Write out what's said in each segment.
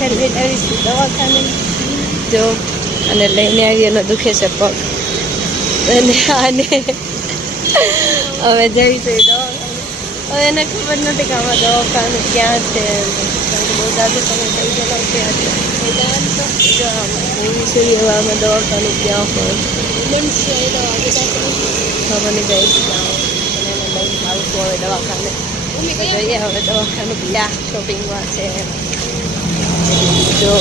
અમે લઈને આવીશું દવાખાને જો અને લઈને આવી એનો દુખે છે પગ અને આને હવે જઈશું દવાખાને હવે એને ખબર નથી કે આમાં દવાખાનું ક્યાં છે બહુ દાદુ તમે થઈ ગયેલા છે જો એવી છે એવા અમે દવાખાનું ક્યાં હોય ખબર નહીં જઈશ ક્યાં એને લઈને આવશું હવે દવાખાને જોઈએ હવે દવાખાનું ક્યાં શોપિંગમાં છે જો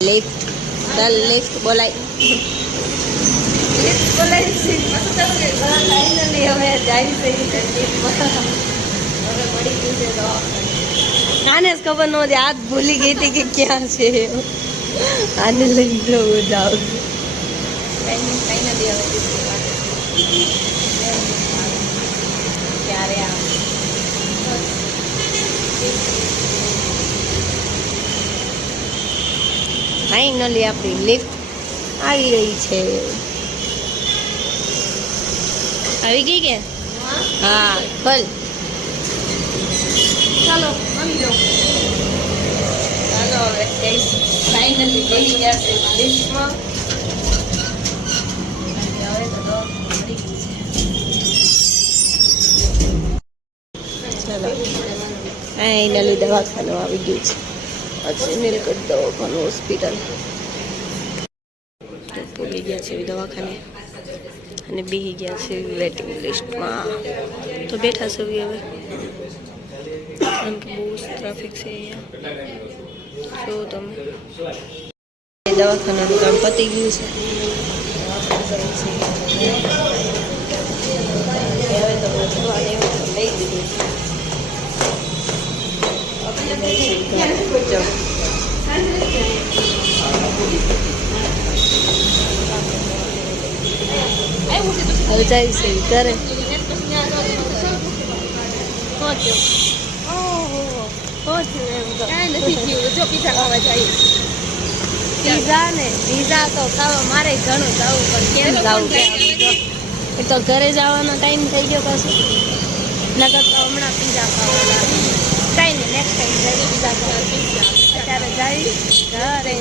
લિફ્ટ ચાલ લિફ્ટ બોલાય લિફ્ટ બોલાય છે ફાઇનલી હવે જાય છે લિફ્ટમાં હવે મળી ગયું છે દવાખાને આને જ ખબર નહોતી હાથ ભૂલી ગઈ હતી કે ક્યાં છે આને લઈને જવું જાઉં ફાઇનલી હવે ક્યારે ફાઇનલી આપણી લિફ્ટ આવી રહી છે આવી ગઈ કે હા બોલ ચાલો આવી જાઓ ચાલો હવે ફાઇનલી બેસી ગયા છે લિફ્ટમાં હવે તો મળી ગઈ છે ચાલો ફાઇનલી દવાખાનું આવી ગયું છે પછી નીલકંઠ દવાખાનું હોસ્પિટલ પૂરી ગયા છે દવાખાને અને બેસી ગયા છે વેટિંગ લિસ્ટમાં તો બેઠા છે હવે કારણ કે બહુ ટ્રાફિક છે અહીંયા જો તમે દવાખાનાનું કામ પતી ગયું છે હવે તો જવાની લઈ દીધું છે હવે જાય છે ઘરે પીઝા ને પીઝા તો ખાવા મારે ઘણું જવું પણ કેમ જવું એ તો ઘરે જવાનો ટાઈમ થઈ ગયો પાછું નકર તો હમણાં પીઝા ખાવા કાંઈ નહીં નેક્સ્ટ ટાઈમ જાય પીઝા ખાવા અત્યારે જાય ઘરે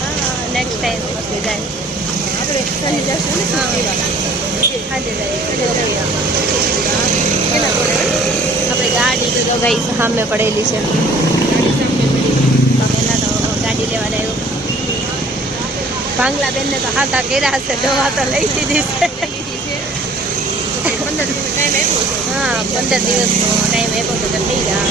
હા નેક્સ્ટ ટાઈમ પછી જાય આપણે શનિ જશે ને સાંજે જાય આપણે ગાડી તો ગઈ સામે પડેલી છે એના તો ગાડી લેવા આવ્યો ભાંગલાબેનને તો હાથા કર્યા છે દવા તો લઈ દીધી છે હા 15 દિવસનો ટાઈમ આપ્યો તો થઈ ગયા